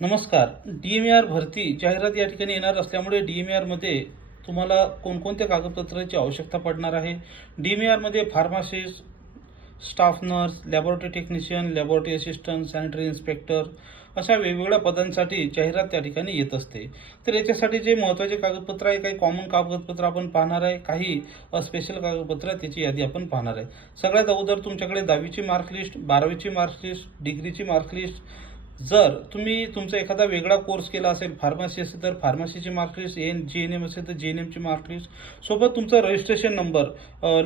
नमस्कार. DMAR भरती जाहिरात या ठिकाणी येणार असल्यामुळे DMAR मध्ये तुम्हाला कोणकोणत्या कागदपत्रांची आवश्यकता पडणार आहे. DMAR मध्ये pharmacist, staff nurse, laboratory technician, laboratory assistant, sanitary inspector अशा वेगवेगळ्या पदांसाठी जाहिरात त्या ठिकाणी येत असते. तर याच्यासाठी जे महत्त्वाचे कागदपत्र आहे, काही कॉमन कागदपत्र आपण पाहणार आहे, काही स्पेशल कागदपत्र त्याची यादी आपण पाहणार आहे. सगळ्यात अगोदर तुमच्याकडे 10वीची मार्कलिस्ट, 12वीची मार्कलिस्ट, डिग्रीची मार्कलिस्ट. जर तुम्ही तुमचा एखादा वेगळा कोर्स केला असेल, फार्मसी असेल तर फार्मसीची मार्कलिस्ट, GNM असेल तर GNMची मार्कलिस्ट, सोबत तुमचा रजिस्ट्रेशन नंबर,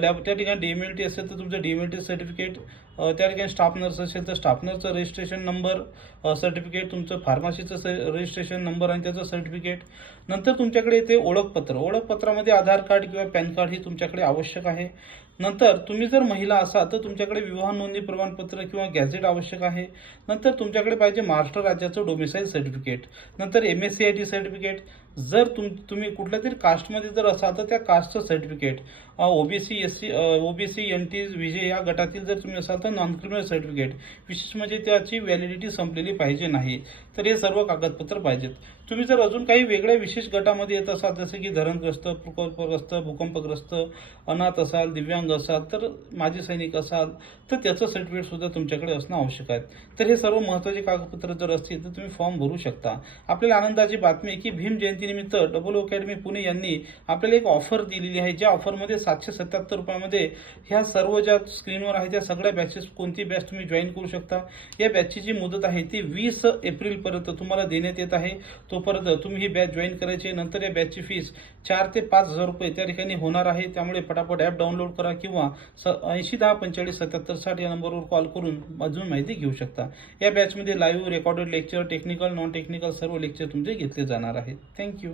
लॅब त्या ठिकाणी DMLT असेल तर तुमचं DMLT सर्टिफिकेट, त्या ठिकाणी स्टाफ नर्स असेल तर स्टाफ नर्सचं रजिस्ट्रेशन नंबर सर्टिफिकेट, तुमचं फार्मसीचं रजिस्ट्रेशन नंबर आणि त्याचं सर्टिफिकेट. नंतर तुमच्याकडे येते ओळखपत्र. ओळखपत्रामध्ये आधार कार्ड किंवा पॅन कार्ड ही तुमच्याकडे आवश्यक आहे. नंतर तुम्ही जर महिला असाल तर तुमच्याकडे विवाह नोंदणी प्रमाणपत्र किंवा गॅझेट आवश्यक आहे. नंतर तुमच्याकडे पाहिजे महाराष्ट्र राज्याचं डोमिसाईल सर्टिफिकेट. नंतर MSCIT सर्टिफिकेट. जर तुम्ही कुठल्या तरी कास्टमध्ये जर असाल तर त्या कास्टचं certificate. OBC SC OBC NT विजय या गटातील जर तुम्ही असाल तर नॉन क्रिमिनल सर्टिफिकेट. विशेष म्हणजे त्याची व्हॅलिडिटी संपलेली पाहिजे नाही. तर हे सर्व कागदपत्र पाहिजेत. तुम्ही जर अजून काही वेगळ्या विशेष गटामध्ये येत असाल, जसं की धरणग्रस्त, प्रकल्पग्रस्त, भूकंपग्रस्त, अनाथ असाल, दिव्यांग असाल, तर माजी सैनिक असाल तर त्याचं सर्टिफिकेट सुद्धा तुमच्याकडे असणं आवश्यक आहे. तर हे सर्व महत्त्वाचे कागदपत्र जर असतील तर तुम्ही फॉर्म भरू शकता. आपल्याला आनंदाची बातमी आहे की भीम जयंतीनिमित्त डबल अकॅडमी पुणे यांनी आपल्याला एक ऑफर दिलेली आहे. ज्या ऑफरमध्ये 777 रुपयामध्ये ह्या सर्व ज्या स्क्रीनवर आहे त्या सगळ्या बॅचेस, कोणती बॅच तुम्ही जॉईन करू शकता. या बॅचची जी मुदत आहे ती 20 एप्रिलपर्यंत तुम्हाला देण्यात येत आहे. तोपर्यंत तुम्ही ही बॅच जॉईन करायची. नंतर या बॅचची फीस 4 ते 5,000 रुपये त्या ठिकाणी होणार आहे. त्यामुळे फटाफट ॲप डाउनलोड करा किंवा 8010457760 या नंबरवर कॉल करून अजून माहिती घेऊ शकता. या बॅचमध्ये live, recorded lecture, technical, non technical सर्व लेक्चर तुमचे घेतले जाणार आहेत. थँक्यू.